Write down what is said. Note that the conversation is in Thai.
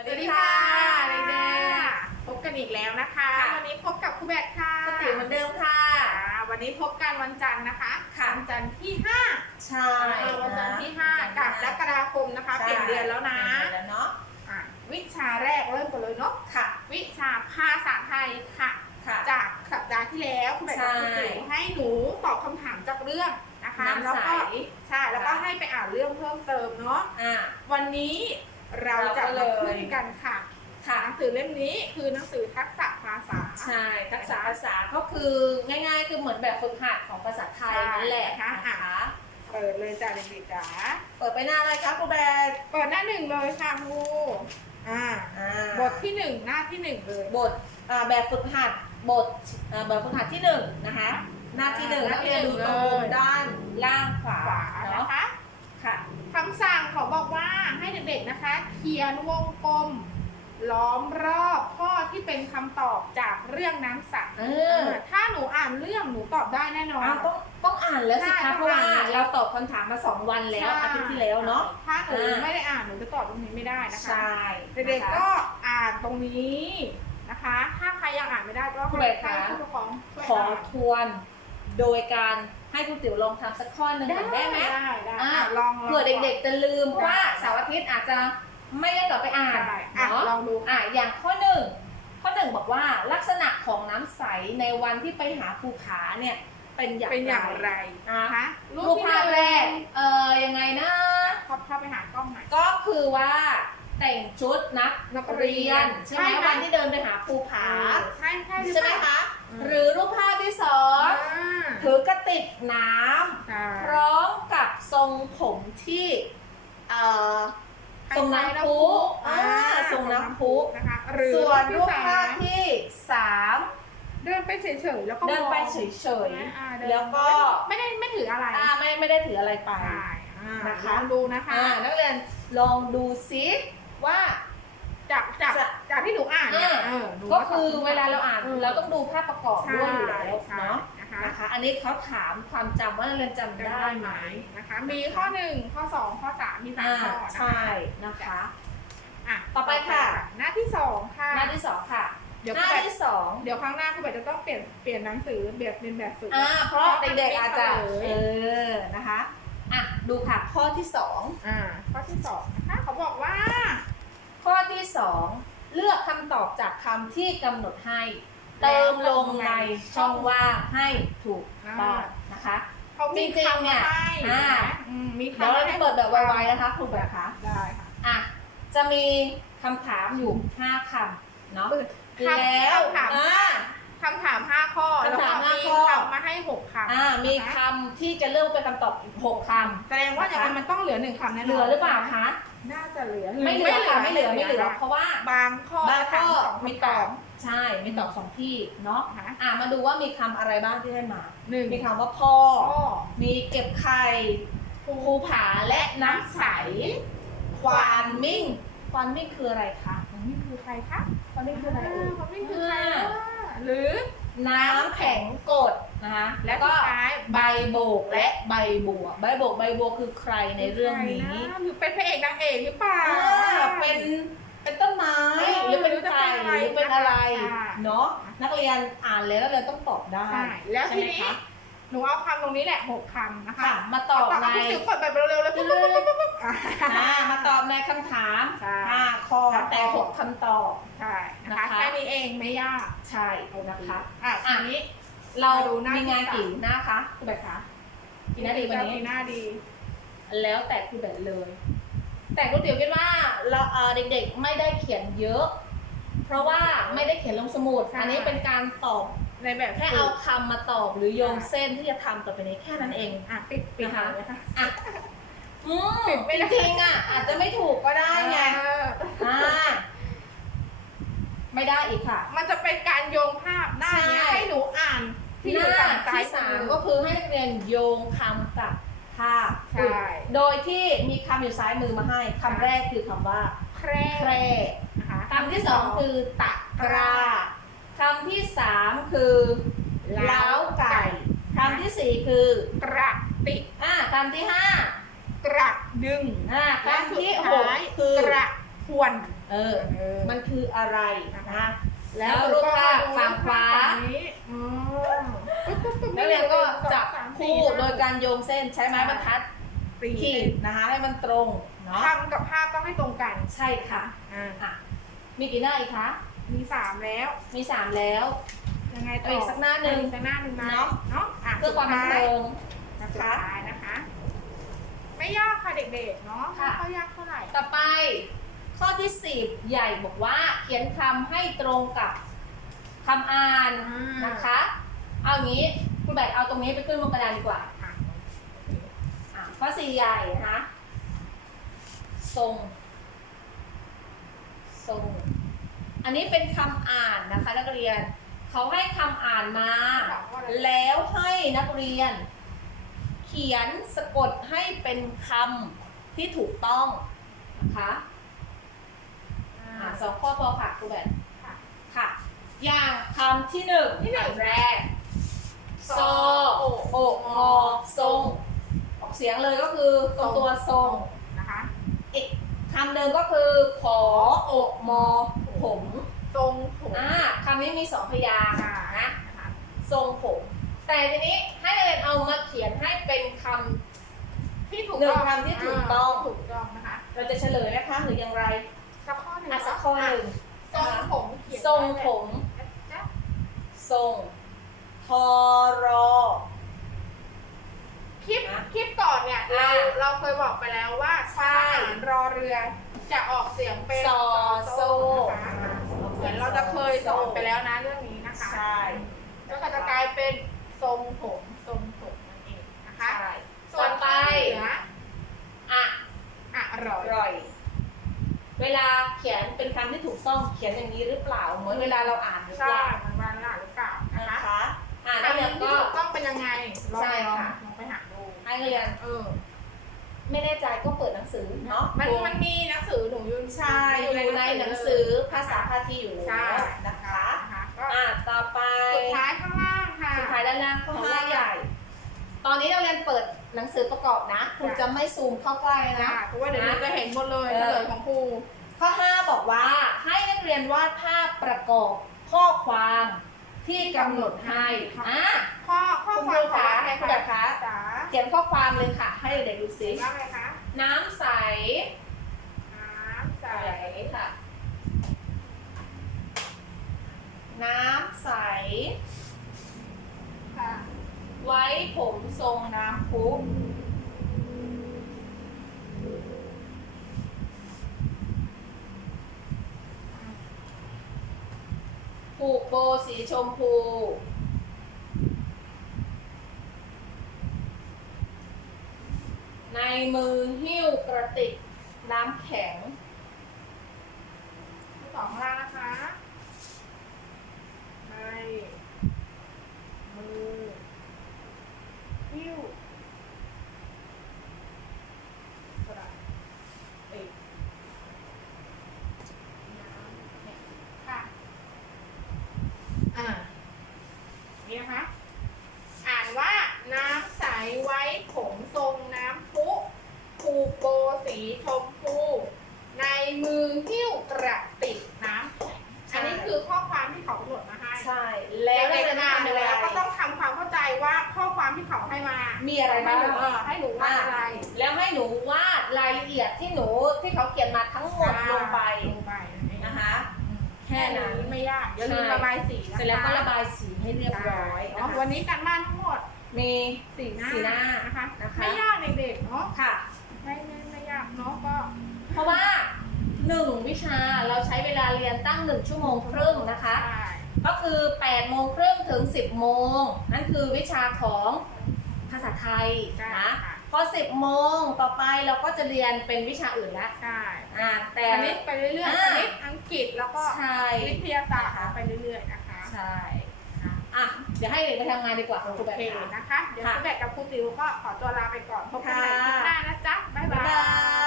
วัสดีค่ะเด็กๆพบกันอีกแล้วนะคะค่ะวันนี้พบกับครูแบทค่ะก็ติ๋วเหมือนเดิมค่ะอ่าวันนี้พบกันวันจันทร์นะคะค่ะวันจันทร์ที่ใช่5วันจันทร์ที่5กับกรกฎาคมนะคะเปลี่ยนเดือนแล้วนะเปลี่ยนเดือนแล้วเนาะอะวิชาแรกเริ่มกันเลยเนาะค่ะ วิชาภาษาไทยค่ะค่ะจากสัปดาห์ที่แล้วคุณแบทกับครูติ๋วให้หนูตอบคำถามจากเรื่องนะคะน้ำแล้วใสก็ใช่แล้วก็ให้ไปอ่านเรื่องเพิ่มเติมเนาะอ่าวันนี้ เราจะเรามาก็เลยขึ้นกันค่ะค่ะหนังสือเล่มนี้คือหนังสือทักษะภาษา ใช่ ทักษะภาษาก็คือง่าย ๆ คือเหมือนแบบฝึกหัดของภาษาไทยนั่นแหละใช่นะค่ะคะเปิดเลยจ้ะเด็กๆจ๋าเปิดไปหน้าอะไรครับครูแบดเปิดหน้าหนึ่งเลยค่ะครูอ่าอ่าบทที่หนึ่งหน้าที่หนึ่งเลยบทอ่าแบบฝึกหัดบทอ่าแบบฝึกหัดที่หนึ่งนะคะ หน้าที่หนึ่งหนัน้ากที่เรียนหนึ่ดูงตรงเลยมุมด้านล่าง ให้เด็กๆนะคะ เขียนวงกลม ล้อมรอบข้อที่เป็นคำตอบจากเรื่องน้ำสัตว์เออ ถ้าหนูอ่านเรื่องหนูตอบได้แน่นอน อ้าวต้องต้องอ่านแล้วสิใช่คะต้องเพราะว่าอ่าน เราตอบคำถามมาสองวันแล้วอาทิตย์ที่แล้วเนาะ ถ้าหนูอ่า ไม่ได้อ่านหนูจะตอบตรงนี้ไม่ได้นะคะใช่เด็กนะคะๆก็อ่านตรงนี้นะคะ ถ้าใครยังอ่านไม่ได้ก็ครูให้เบสคะ ให้ผู้ปกครองช่วยขออ่านทวนโดยการ ให้คุณติ๋วลองทำสักข้อหนึ่งก่อนได้ไหมได้ได้อ่าอะลองลองเผื่อเด็กๆจะลืมเพราะว่าได้เสาร์อาทิตย์อาจจะไม่ได้กลับไปอ่านได้อะเนาะลองดูอะอย่างข้อหนึ่งข้อหนึ่งบอกว่าลักษณะของน้ำใสในวันที่ไปหาภูขาเนี่ยเป็นอย่างเป็นอย่างไรไรอะนะคะรูปภาพแรกเอ่ยยังไงนะพอเข้าไปหากล้องหน่อยก็คือว่าแต่งชุดนักนักเรียนเรียนใช่ไหมใช่ไหมวันที่เดินไปหาภูผาใช่ใช่รือใช่ไหมเปล่าคะอืมหรือรูปภาพที่สองอ่า ถือกระติกน้ำใช่พร้อมกับทรงผมที่เอ่อทรงน้ำพุอ่าอ่าทรงน้ำพุ นะคะหรือส่วนรูปที่ภาพสมที่สามเดินไปเฉยๆแล้วก็เดินไปมองเฉยอ่าๆเดินแล้วก็ไม่ได้ไม่ถืออะไรอ่าไม่ไม่ได้ถืออะไรไป ใช่อ่านะคะ ลองดูนะคะอ่านักเรียนลองดูซิว่า จากจากจะจากที่หนูอ่านเนี่ยอ่า เออหนูก็คือเวลาเราอ่านออเราต้องดูภาพประกอบใช่ด้วยอยู่แล้วใช่เนาะนะคะ นะคะ อันนี้เขาถามความจำว่านักเรียนจำจำได้ได้ไหไหมมนะคะ มีข้อหนึ่งข้อสองข้อสามมีสามอ่าข้อนะคะใช่นะคะ อะต่อไปค่ะ หน้าที่สองค่ะ หน้าที่สองค่ะ เดี๋ยว หน้าแบบที่สองเดี๋ยวครั้งหน้าคุณแบบจะต้องเปลี่ยนเปลี่ยนหนังสือแบบเป็นแบบฝึก อ่าเพราะเด็กๆอาจจะเฉลยเออนะคะอะดูค่ะข้อที่สองอ่าข้อที่สองนะคะเขาบอกว่า ข้อที่สองเลือกคำตอบจากคำที่กำหนดให้ เติมลงในช่องว่างให้ถูกต้องนะคะ เขามีจริงๆคำเนี่มายให้อ่า อืมมีเดี๋ยวคำเราให้จะเปิดแบบไวๆนะคะครูแบบคะได้ค่ะ อะ จะมีคำถามอยู่ห้าคำเนาะคำแล้วคำถาม อ่า คำถามห้าข้อ คำถามแล้วก็ห้าข้อ คำมาให้หกคำอ่า มีนะคำที่จะเลือกเป็นคำตอบอีกหกคำแสดงว่าอย่างนั้นมันต้องเหลือหนึ่งคำแน่นอนเหลือหรือเปล่าคะ น่าจะเหลือไม่เหลือค่ะไม่เหลือไม่เหลือ เพราะว่าบางข้อบางข้อถามสองมีคำตตออบบ ใช่มีตอบสองที่เนาะนะคะอะมาดูว่ามีคำอะไรบ้างที่ให้มาหนึ่งมีคำว่าพ่อข้อมีเก็บไข่ภูผาและน้ำใส ควานมิ่ง ควานมิ่งคืออะไรคะนี่คือใครคะควานมิ่งคืออะไรเอ่ยคนนี้คือใครอะหรือ น้ำแข็งกดนะคะและแล้วก็ก็ท้ายใบโบกและใบบัว ใบโบกใบบัวคือใครในเรื่องนี้ ใคะหรือเป็นพระเอกนางเอกหรือเปล่า อ่าเป็น เป็นต้นไม้เออหรือเป็นหรือจะไก่เป็นอะไรหรือเป็นอะไรค่ะเนาะนักเรียนอ่านแล้วนักเรียนต้องตอบได้ใช่แล้วทีใช่ไหมนี้คะหนูเอาคำตรงนี้แหละหกคำนะคะค่ะมาตอบในเอาคุณสิวกดแบบเร็วๆเลยปุ๊บปุ๊บปุ๊บปุ๊บปุ๊บอะอ่ามาตอบในคำถามใช่ห้าข้อห้าข้อแต่หกคำตอบใช่นะคะนะคะแค่นี้เองไม่ยากใช่นะคะอะทีนี้เรามาดูหน้ามีงานที่กี่สามหน้าคะคุณแบบคะกี่หน้าดีวันนี้หน้าดี แล้วแต่คุณแบบเลย แต่คุณติ๋วคิดว่าเราเอ่อเด็กๆไม่ได้เขียนเยอะ เพราะว่าไม่ได้เขียนลงสมุดใช่อันนี้เป็นการตอบในแบบแค่เอาคำมาตอบหรือโยงเส้นที่จะทำต่อไปนี้แค่นั้นเองอะปิดปิดนะคะเลยค่ะอะอืมปิดไม่จได้ริงๆอะอาจจะไม่ถูกก็ได้ไงเอออ่าไม่ได้อีกค่ะ มันจะเป็นการโยงภาพหน้านี้ใช่ให้หนูอ่านที่หอยู่น้าฝั่งซ้ายที่สามมือ ก็คือให้นักเรียนโยงคำกับภาพใช่ โดยที่มีคำอยู่ซ้ายมือมาให้คำแรกคือคำว่าแคร่แคร่นะคะคำที่สองคือตะกร้าคำที่สามคือเล้าไก่คำที่สี่คือกระติกอ่าคำที่ห้ากระดึงอ่าและคำสุดที่หกท้ายคือกระควรเออ มันคืออะไรนะคะแล้วหนูรูปก็ภาพดูฝั่งขวาฝั่งนี้อืมนักเรียนก็จับสองสาม คู่สี่โดยการโยงเส้นใช้ไม้บรรทัดสี่ขีดนะคะให้มันตรงเนาะคำกับภาพต้องให้ตรงกัน ใช่ค่ะอ่าอะมีกี่หน้าอีกคะ มีสามแล้ว มีสามแล้ว ยังไงต่เอาอีกสักหน้าหนึ่งอีกสักหน้าหนึ่งไหมเนาะเนาะอะเพื่อความบันเทิงสุนะดคะท้ายนะคะ ไม่ยากค่ะเด็กๆเนาะไม่ค่ะค่อยยากเท่าไหร่ ต่อไป ข้อที่10ใหญ่บอกว่า เขียนคำให้ตรงกับคำอ่านนะคะ เอางี้ คุณแบกเอาตรงนี้ไปขึ้นบนกระดานดีกว่าอะอะข้อสี่ใหญ่นะคะทรงทรงอันนี้เป็นคำอ่านนะคะ นักเรียนเขาให้คำอ่านมา แล้วให้นักเรียน เขียนสะกดให้เป็นคำที่ถูกต้องนะคะอ่าอะสองข้อพอค่ะครูแบบค่ะค่ะ อย่างคำที่หนึ่งที่หนึ่งคำแรก โซโอโองอทรงออกเสียงเลยก็คือตรงตัวทรงนะคะอีกคำหนึ่งก็คือ ขอโอกมอผมทรงผมอ่าคำนี้มีสองพยางค์ค่ะนะนะคะทรงผม แต่ทีนี้ให้นักเรียนเอามาเขียนให้เป็นคำที่ถูกหนึ่งต้องคำที่ถูกต้องาถูกต้องนะคะ เราจะเฉลยนะคะหรืออย่างไรสักข้อหนึ่งอะสักข้อหนึ่งทรงผมเขียนทรงผมได้ทรง ทอรอ คลิปนะคลิปก่อนเนี่ยเราอ่าเราเคยบอกไปแล้วว่าใช่ ทหารรอเรือจะออกเสียงเป็นซอโซนะคะเหมือนเราจะเคยสอนไปแล้วนะเรื่องนี้นะคะ ใช่แล้วก็จะกลายเป็นทรงผมทรงผมนั่นเองนะคะ ใช่ส่วนต่อไปที่เหลืออะอะ อร่อยร่อย เวลาเขียนเป็นคำที่ถูกต้องเขียนอย่างนี้หรือเปล่า เหมือนเวลาเราอ่านหรือเปใช่ล่า มัน อ่านคำเรียนที่ก็ ถูกต้องเป็นยังไงลองใช่ลองค่ะลองไปหาดูให้เรียนเออไม่แน่ใจก็เปิดหนังสือเนาะมันมันมีหนังสือหนูอยืนใช่อยู่ในหนังสือภาษาพาทีอยู่ใช่แล้วนะนะคะคะนะคะก็อะต่อไปสุดท้ายข้างล่างค่ะ สุดท้ายด้านล่างข้อห้าใหญ่ ตอนนี้เราเรียนเปิดหนังสือประกอบนะคุณจะไม่ซูมเข้าใกล้นะนะเพราะว่าเดี๋ยวเราจะเห็นหมดเลยเออ เฉลยของครู ข้อ 5 บอกว่าให้นักเรียนวาดภาพประกอบข้อความ ที่กำหนดให้อะข้อข้อคุณคควารูมคะใครคุณแบบคะจ๋าเขียนข้อความเลยค่ะ ให้เด็กๆดูสิ ว่าไงคะน้ำใสน้ำใสใสค่ะ น้ำใส ค่ะไว้ผมทรงน้ำพุ โบสีชมพู ในมือหิ้วกระติกน้ำแข็งสองล่างนะคะในมือหิ้วกระดาษเอกน้ำเนี่ยค่ะ อ่า นี่นะคะ อ่านว่าน้ำใสไว้ผมทรงน้ำพุผูกโบสีชมพู ในมือหิ้วกระติกน้ำแข็ง ใช่ อันนี้คือข้อความที่เขากำหนดมาให้ ใช่ แล้ว เด็ นัก ก เรียน ๆอ่าน ทำอะไร แล้วก็ต้องทำความเข้าใจว่าข้อความที่ เขาให้มามีอะไรให้บ้างหนูเออให้หนูว่าอะไรแล้วให้หนูวาดรายละเอียดที่หนูที่เขาเขียนมาทั้งหมดลงไปลงไปนั่นเองนะคะ แค่นั้นไม่ยากอย่าลืมใช่ ระบายสีนะคะเสร็จแล้วก็ระบายสีให้เรียบร้อยอ๋อนะคะวันนี้การบ้านทั้งหมดมี สีหน้าสีหน้านะคะนะคะ ไม่ยากเด็กๆเนาะค่ะ ไม่ไม่ไม่ยากเนาะก็เพราะว่าหนึ่งวิชาเราใช้เวลาเรียนตั้งหนึ่งชั่วโมงครึ่งนะคะใช่ก็คือ8โมงครึ่งถึง 10 โมง นั่นคือวิชาของภา ษาไทยใช่นะค่ะ พอ10โมงต่อไปเราก็จะเรียนเป็นวิชาอื่นแล้วใช่อ่าแต่ คณิตไปเรื่อยๆอ่าคณิตอังกฤษแล้วก็ใช่ วิทยาศาสตร์ไปเรื่อยๆนะคะใช่อะเดี๋ยวให้เด็กไปทำงานดีกว่าค่ะครูโอแบบเคค่ะ นะคะ เดี๋ยวค่ะคุณแบกกับครูติวก็ขอตัวลาไปก่อนพบกันใหม่ค่ะคลิปหน้านะจ๊ะ บ๊ายบ๊ายบาบายย